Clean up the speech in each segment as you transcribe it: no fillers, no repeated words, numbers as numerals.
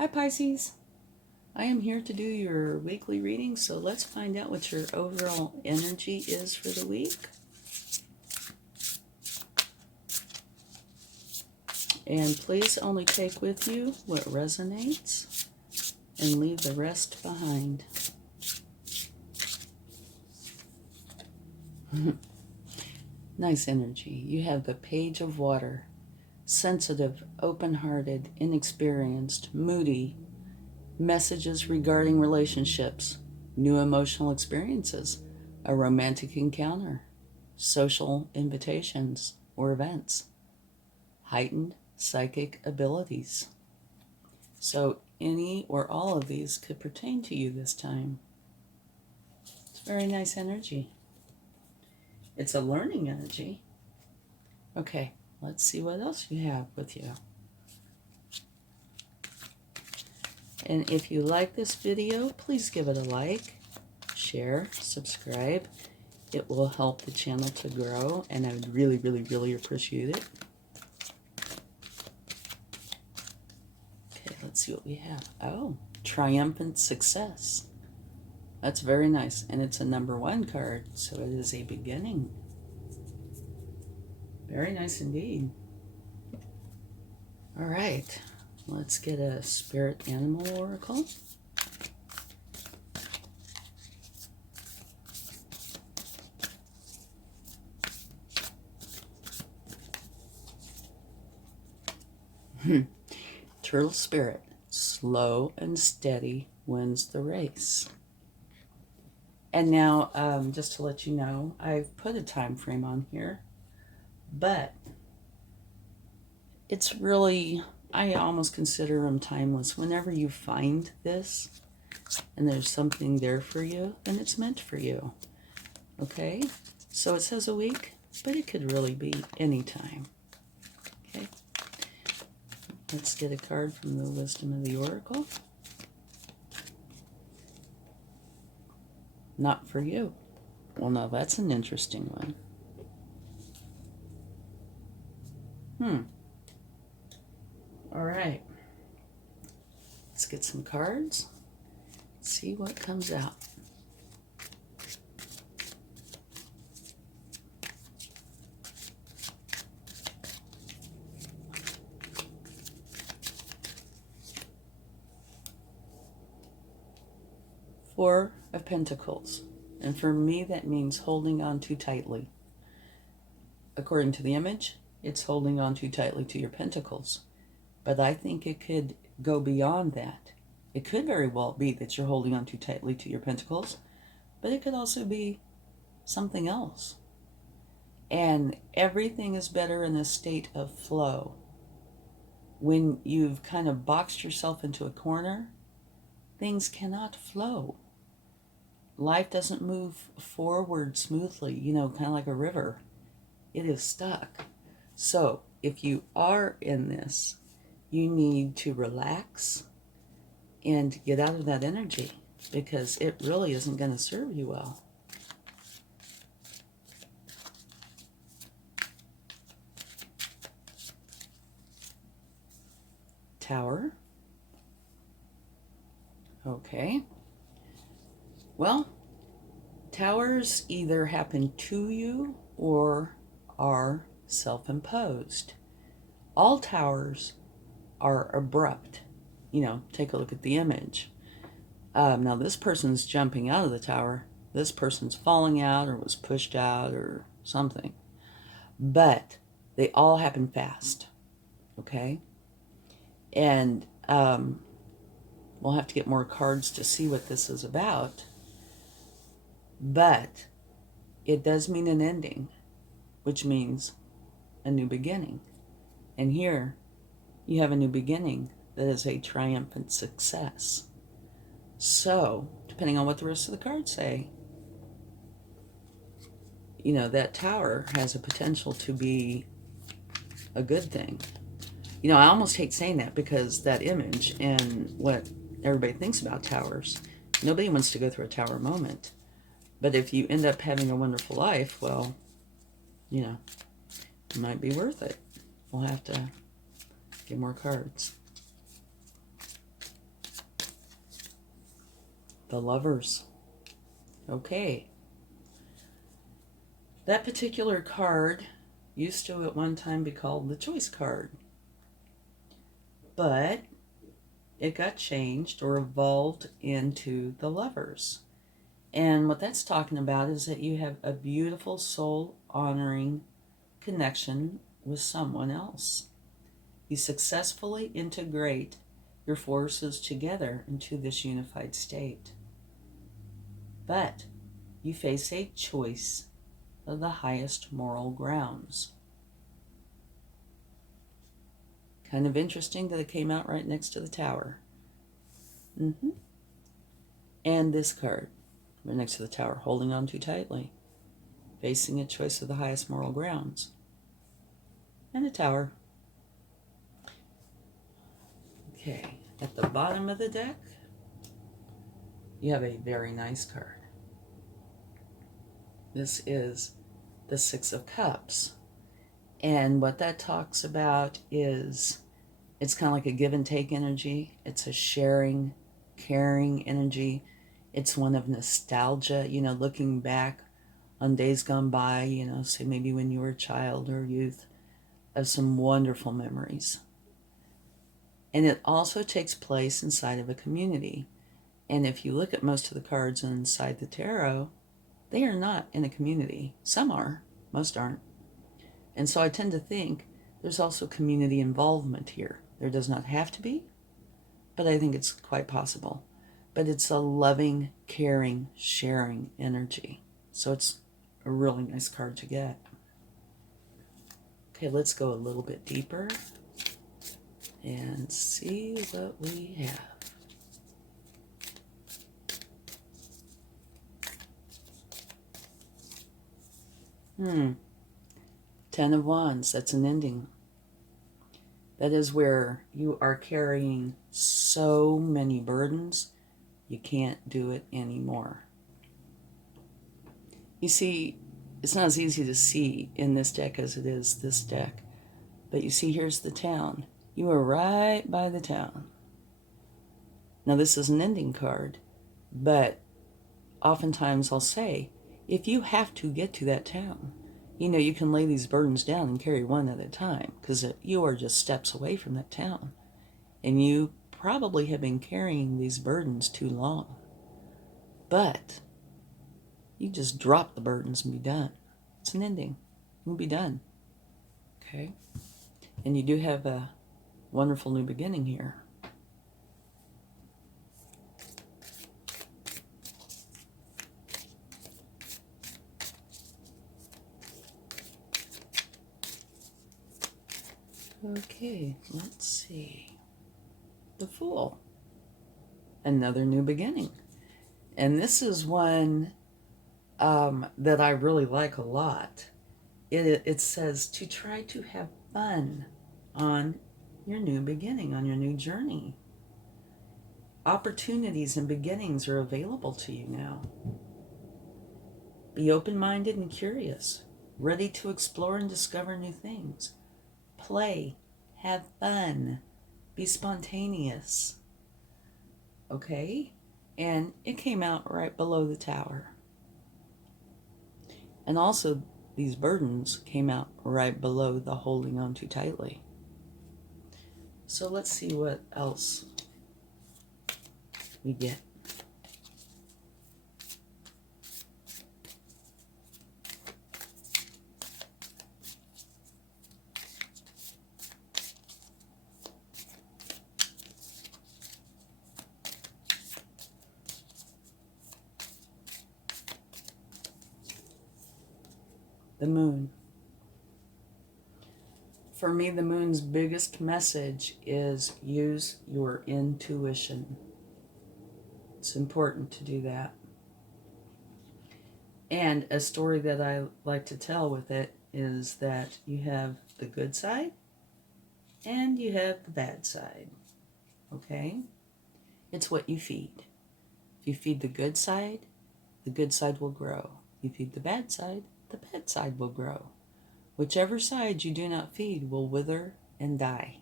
Hi Pisces, I am here to do your weekly reading, so let's find out what your overall energy is for the week. And please only take with you what resonates and leave the rest behind. Nice energy. You have the Page of Water. Sensitive, open-hearted, inexperienced, moody. Messages regarding relationships, new emotional experiences, a romantic encounter, social invitations or events, heightened psychic abilities. So any or all of these could pertain to you this time. It's very nice energy. It's a learning energy. Okay, let's see what else you have with you. And if you like this video, please give it a like, share, subscribe. It will help the channel to grow, and I would really, really, really appreciate it. Okay, let's see what we have. Oh, Triumphant Success. That's very nice, and it's a #1 card, so it is a beginning. Very nice indeed. All right, let's get a spirit animal oracle. Turtle Spirit, slow and steady wins the race. And now, just to let you know, I've put a time frame on here, but it's really, I almost consider them timeless. Whenever you find this and there's something there for you, then it's meant for you. Okay? So it says a week, but it could really be any time. Okay? Let's get a card from the Wisdom of the Oracle. Not for you. Well, now that's an interesting one. All right. Let's get some cards. See what comes out. Four of Pentacles. And for me, that means holding on too tightly. According to the image, it's holding on too tightly to your pentacles. But I think it could go beyond that. It could very well be that you're holding on too tightly to your pentacles, but it could also be something else. And everything is better in a state of flow. When you've kind of boxed yourself into a corner, things cannot flow. Life doesn't move forward smoothly, you know, kind of like a river. It is stuck. So if you are in this, you need to relax and get out of that energy, because it really isn't going to serve you well. Tower. Okay. Well, towers either happen to you or are self-imposed. All towers are abrupt. You know, take a look at the image. Now this person's jumping out of the tower. This person's falling out or was pushed out or something. But they all happen fast. Okay? And we'll have to get more cards to see what this is about. But it does mean an ending, which means a new beginning. And here you have a new beginning that is a triumphant success. So, depending on what the rest of the cards say, you know, that tower has a potential to be a good thing. You know, I almost hate saying that, because that image and what everybody thinks about towers, nobody wants to go through a tower moment. But if you end up having a wonderful life, well, you know, it might be worth it. We'll have to get more cards. The Lovers. Okay. That particular card used to at one time be called the Choice card. But it got changed or evolved into the Lovers. And what that's talking about is that you have a beautiful soul-honoring connection with someone else. You successfully integrate your forces together into this unified state. But you face a choice of the highest moral grounds. Kind of interesting that it came out right next to the Tower. And this card, right next to the Tower, holding on too tightly, facing a choice of the highest moral grounds. And the Tower. Okay, at the bottom of the deck, you have a very nice card. This is the Six of Cups. And what that talks about is, it's kind of like a give and take energy. It's a sharing, caring energy. It's one of nostalgia, looking back on days gone by, say maybe when you were a child or youth, of some wonderful memories. And it also takes place inside of a community. And if you look at most of the cards inside the tarot, they are not in a community. Some are, most aren't. And so I tend to think there's also community involvement here. There does not have to be, but I think it's quite possible. But it's a loving, caring, sharing energy. So it's a really nice card to get. Okay, let's go a little bit deeper and see what we have. Ten of Wands, that's an ending. That is where you are carrying so many burdens, you can't do it anymore. You see, it's not as easy to see in this deck as it is this deck. But you see, here's the town. You are right by the town. Now, this is an ending card, but oftentimes I'll say, if you have to get to that town, you can lay these burdens down and carry one at a time, because you are just steps away from that town. And you probably have been carrying these burdens too long. But you just drop the burdens and be done. It's an ending. You'll be done. Okay? And you do have a wonderful new beginning here. Okay, let's see. The Fool. Another new beginning. And this is one that I really like a lot. It says to try to have fun on your new beginning, on your new journey. Opportunities and beginnings are available to you now. Be open-minded and curious, ready to explore and discover new things. Play, have fun, be spontaneous. Okay? And it came out right below the Tower. And also, these burdens came out right below the holding on too tightly. So let's see what else we get. The Moon. For me, the Moon's biggest message is use your intuition. It's important to do that. And a story that I like to tell with it is that you have the good side and you have the bad side. Okay? It's what you feed. If you feed the good side will grow. You feed the bad side will grow. Whichever side you do not feed will wither and die.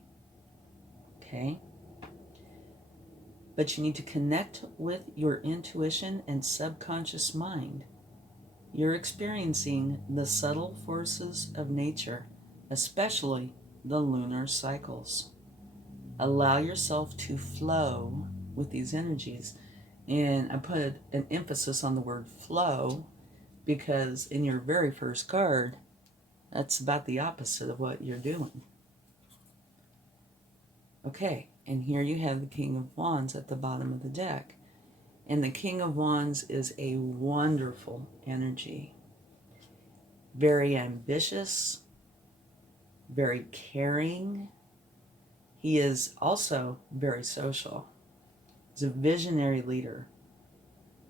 Okay? but you need to connect with your intuition and subconscious mind. You're experiencing the subtle forces of nature, especially the lunar cycles. Allow yourself to flow with these energies. And I put an emphasis on the word flow because in your very first card, that's about the opposite of what you're doing. Okay, and here you have the King of Wands at the bottom of the deck. And the King of Wands is a wonderful energy. Very ambitious, very caring. He is also very social. He's a visionary leader,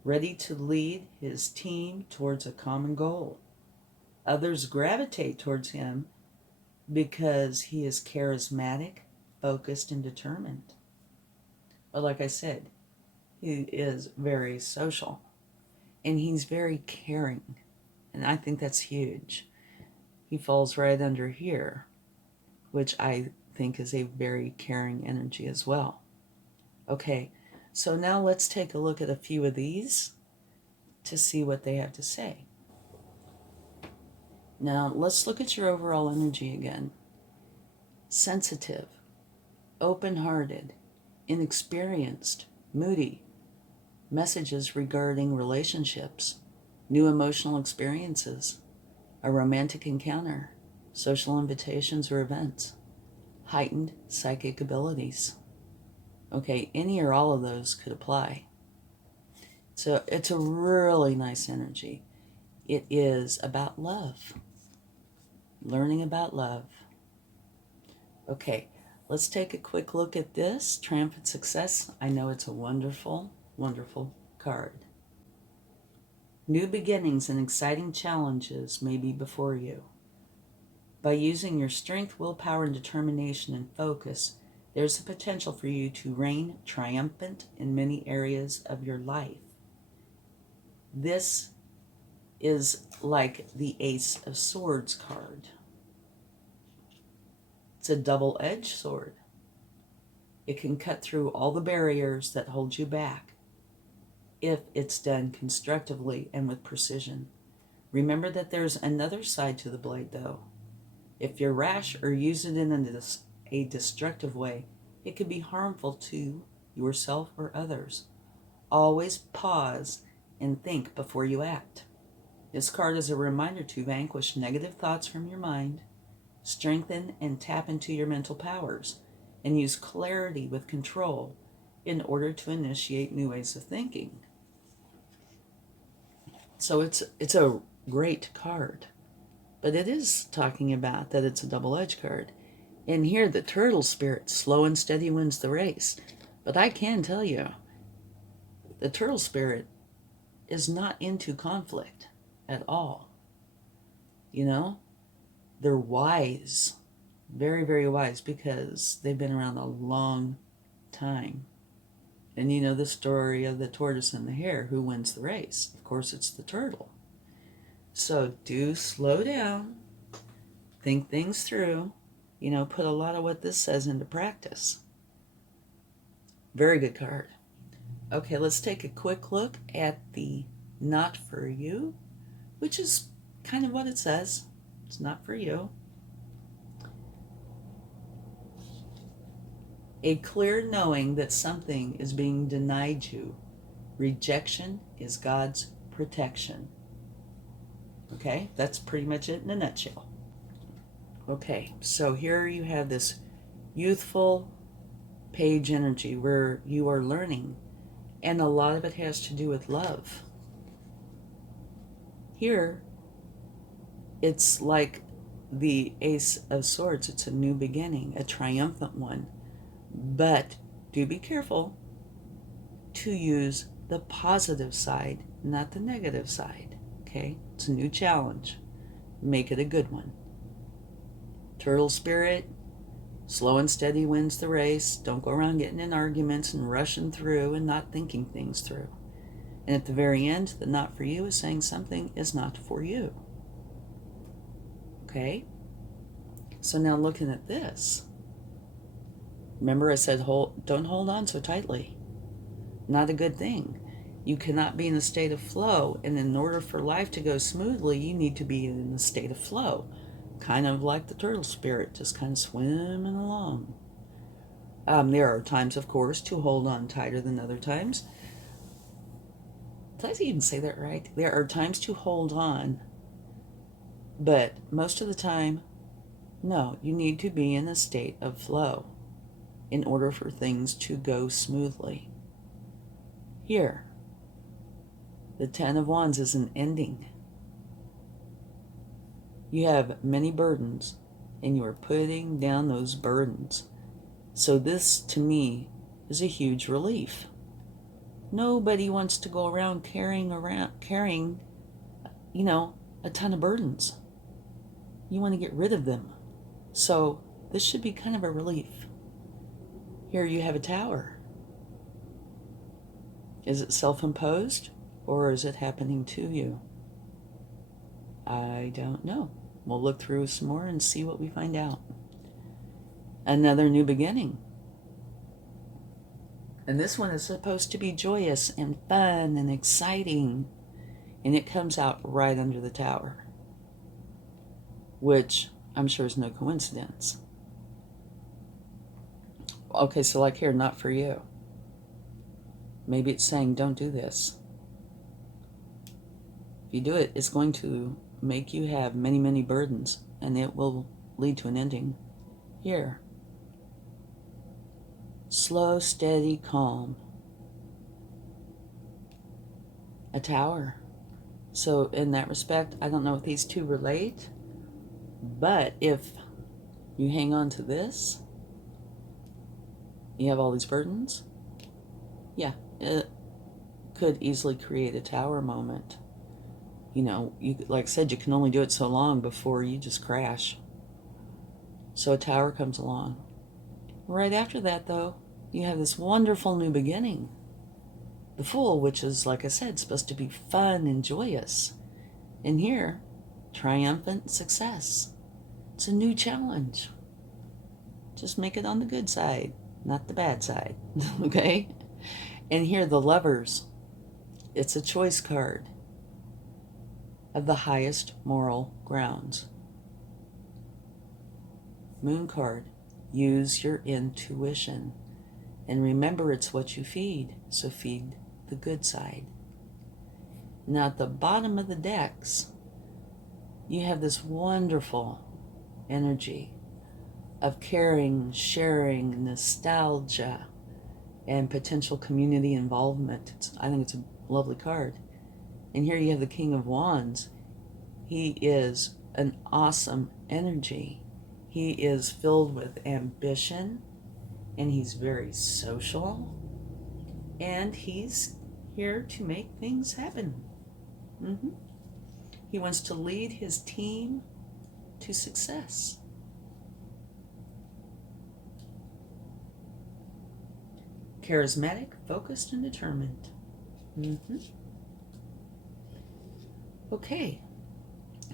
ready to lead his team towards a common goal. Others gravitate towards him because he is charismatic, focused, and determined. But like I said, he is very social, and he's very caring, and I think that's huge. He falls right under here, which I think is a very caring energy as well. Okay, so now let's take a look at a few of these to see what they have to say. Now let's look at your overall energy again. Sensitive, open-hearted, inexperienced, moody. Messages regarding relationships, new emotional experiences, a romantic encounter, social invitations or events, heightened psychic abilities. Okay, any or all of those could apply. So it's a really nice energy. It is about love, learning about love. Okay, let's take a quick look at this, Triumphant Success. I know it's a wonderful, wonderful card. New beginnings and exciting challenges may be before you. By using your strength, willpower, and determination and focus, there's a potential for you to reign triumphant in many areas of your life. This is like the Ace of Swords card. It's a double-edged sword. It can cut through all the barriers that hold you back if it's done constructively and with precision. Remember that there's another side to the blade, though. If you're rash or use it in a destructive way, it could be harmful to yourself or others. Always pause and think before you act. This card is a reminder to vanquish negative thoughts from your mind, strengthen and tap into your mental powers, and use clarity with control in order to initiate new ways of thinking. So it's a great card, but it is talking about that it's a double-edged card. And here the turtle spirit, slow and steady wins the race. But I can tell you, the turtle spirit is not into conflict at all. You know, they're wise, very, very wise, because they've been around a long time. And you know the story of the tortoise and the hare, who wins the race? Of course, it's the turtle. So do slow down, think things through, you know, put a lot of what this says into practice. Very good card. Okay, let's take a quick look at the not for you, which is kind of what it says. It's not for you. A clear knowing that something is being denied you. Rejection is God's protection. Okay, that's pretty much it in a nutshell. Okay, so here you have this youthful page energy where you are learning, and a lot of it has to do with love. Here, it's like the Ace of Swords. It's a new beginning, a triumphant one. But do be careful to use the positive side, not the negative side. Okay? It's a new challenge. Make it a good one. Turtle spirit, slow and steady wins the race. Don't go around getting in arguments and rushing through and not thinking things through. And at the very end, the not for you is saying something is not for you. Okay? So now looking at this, remember I said don't hold on so tightly. not a good thing. You cannot be in a state of flow, and in order for life to go smoothly, you need to be in a state of flow, kind of like the turtle spirit, just kind of swimming along. There are times, of course, to hold on tighter than other times. Did I even say that right? There are times to hold on, but most of the time, no, you need to be in a state of flow in order for things to go smoothly. Here, the Ten of Wands is an ending. You have many burdens, and you are putting down those burdens. So this, to me, is a huge relief. Nobody wants to go around carrying, a ton of burdens. You want to get rid of them. So this should be kind of a relief. Here you have a tower. Is it self-imposed, or is it happening to you? I don't know. We'll look through some more and see what we find out. Another new beginning. And this one is supposed to be joyous and fun and exciting. And it comes out right under the tower, which I'm sure is no coincidence. Okay, so like here, not for you. Maybe it's saying, don't do this. If you do it, it's going to make you have many, many burdens, and it will lead to an ending. Here. Slow, steady, calm. A tower. So in that respect, I don't know if these two relate, but if you hang on to this, you have all these burdens. Yeah, it could easily create a tower moment. Like I said, you can only do it so long before you just crash. So a tower comes along. Right after that, though, you have this wonderful new beginning. The Fool, which is, like I said, supposed to be fun and joyous. And here, Triumphant Success. It's a new challenge. Just make it on the good side, not the bad side. Okay? And here, the Lovers. It's a choice card of the highest moral grounds. Moon card. Use your intuition. And remember, it's what you feed. So feed the good side. Now, at the bottom of the decks, you have this wonderful energy of caring, sharing, nostalgia, and potential community involvement. I think it's a lovely card. And here you have the King of Wands. He is an awesome energy. He is filled with ambition, and he's very social, and he's here to make things happen. He wants to lead his team to success. Charismatic, focused, and determined. Okay.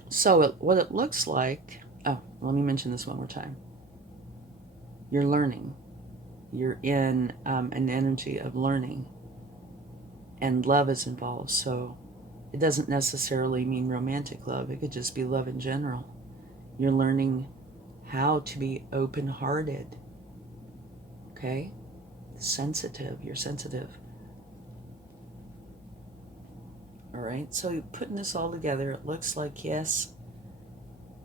So what it looks like... Oh, let me mention this one more time. You're learning. You're in an energy of learning. And love is involved. So it doesn't necessarily mean romantic love. It could just be love in general. You're learning how to be open-hearted. Okay? Sensitive. You're sensitive. All right? So putting this all together, it looks like, yes,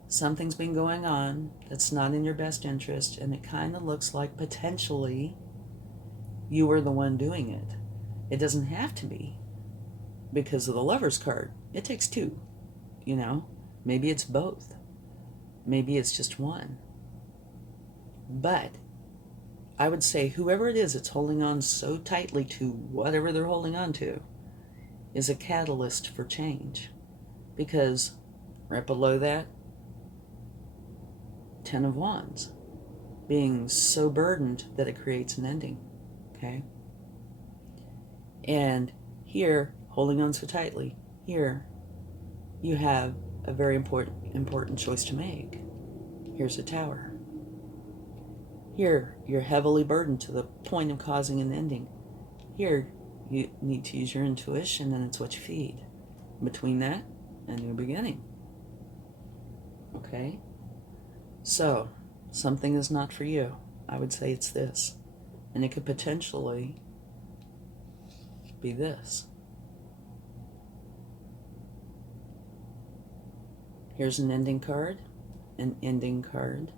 something's been going on that's not in your best interest, and it kind of looks like potentially you were the one doing it. It doesn't have to be because of the Lover's card. It takes two, Maybe it's both. Maybe it's just one. But I would say whoever it is that's holding on so tightly to whatever they're holding on to is a catalyst for change. Because right below that, Ten of Wands, being so burdened that it creates an ending. Okay? And here, holding on so tightly, here you have a very important choice to make. Here's a tower. Here, you're heavily burdened to the point of causing an ending. Here, you need to use your intuition, and it's what you feed. Between that and new beginning. Okay? So, something is not for you. I would say it's this. And it could potentially be this. Here's an ending card, an ending card,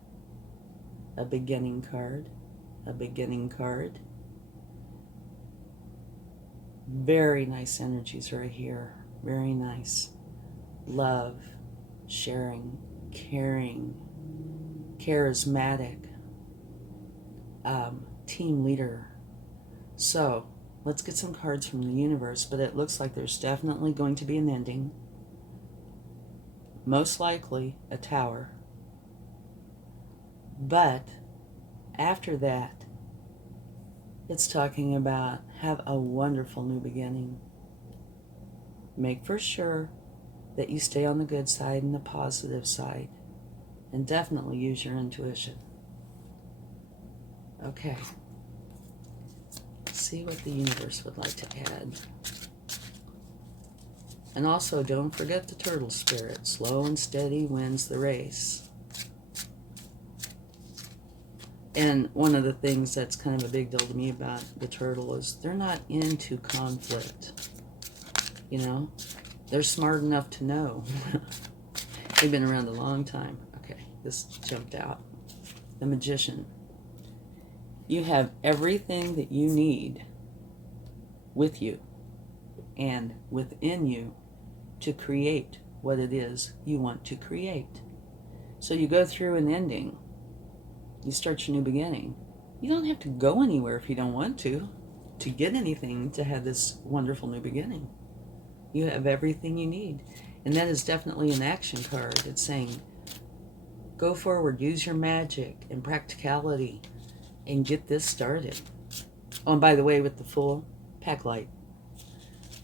a beginning card, a beginning card. Very nice energies right here. Very nice. Love, sharing, caring, charismatic, team leader. So, let's get some cards from the universe, but it looks like there's definitely going to be an ending. Most likely a tower. But after that, it's talking about have a wonderful new beginning. Make for sure that you stay on the good side and the positive side. And definitely use your intuition. Okay. Let's see what the universe would like to add. And also, don't forget the turtle spirit. Slow and steady wins the race. And one of the things that's kind of a big deal to me about the turtle is they're not into conflict. You know? They're smart enough to know. They've been around a long time. Okay, this jumped out. The magician. You have everything that you need with you and within you to create what it is you want to create. So you go through an ending. You start your new beginning. You don't have to go anywhere if you don't want to get anything to have this wonderful new beginning. You have everything you need. And that is definitely an action card. It's saying, go forward, use your magic and practicality, and get this started. Oh, and by the way, with the Fool, pack light.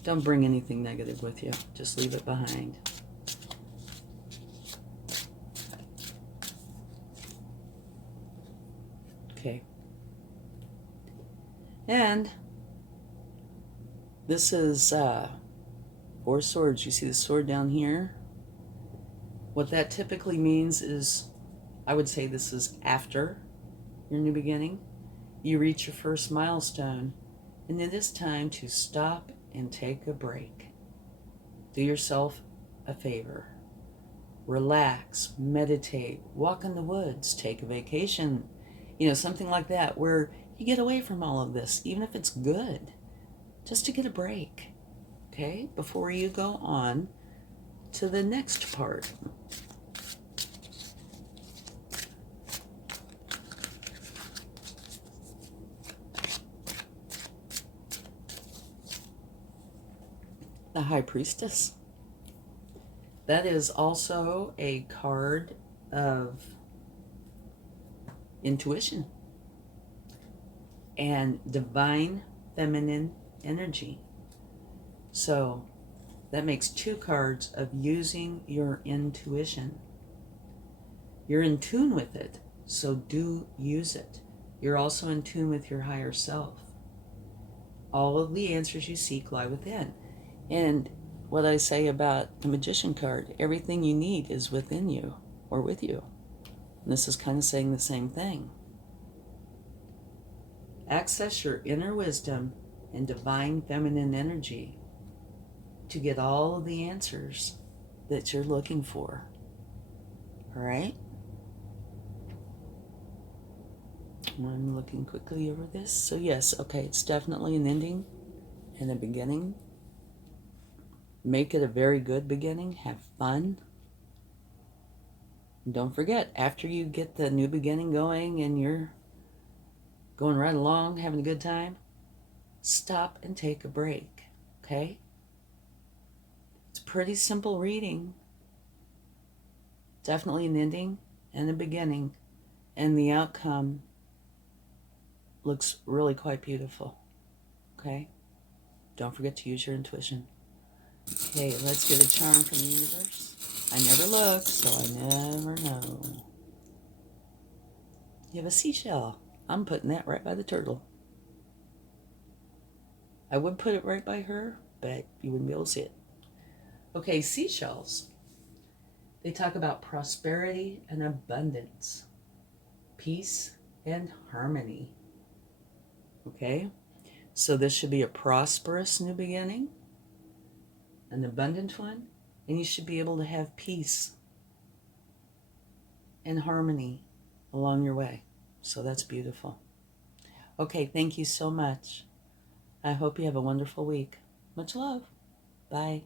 Don't bring anything negative with you. Just leave it behind. Okay. And this is 4 swords. You see the sword down here? What that typically means is, I would say this is after your new beginning. You reach your first milestone, and it is time to stop and take a break. Do yourself a favor. Relax, meditate, walk in the woods, take a vacation. You know, something like that, where you get away from all of this, even if it's good, just to get a break, okay? Before you go on to the next part. The High Priestess. That is also a card of intuition and divine feminine energy. So that makes 2 cards of using your intuition. You're in tune with it, so do use it. You're also in tune with your higher self. All of the answers you seek lie within. And what I say about the Magician card, everything you need is within you or with you. And this is kind of saying the same thing. Access your inner wisdom and divine feminine energy to get all of the answers that you're looking for. All right? I'm looking quickly over this. So yes, okay, it's definitely an ending and a beginning. Make it a very good beginning. Have fun. And don't forget, after you get the new beginning going and you're going right along, having a good time, stop and take a break, okay? It's a pretty simple reading. Definitely an ending and a beginning. And the outcome looks really quite beautiful, okay? Don't forget to use your intuition. Okay, let's get a charm from the universe. I never look, so I never know. You have a seashell. I'm putting that right by the turtle. I would put it right by her, but you wouldn't be able to see it. Okay, seashells. They talk about prosperity and abundance, peace and harmony. Okay, so this should be a prosperous new beginning, an abundant one, and you should be able to have peace and harmony along your way. So that's beautiful. Okay, thank you so much. I hope you have a wonderful week. Much love. Bye.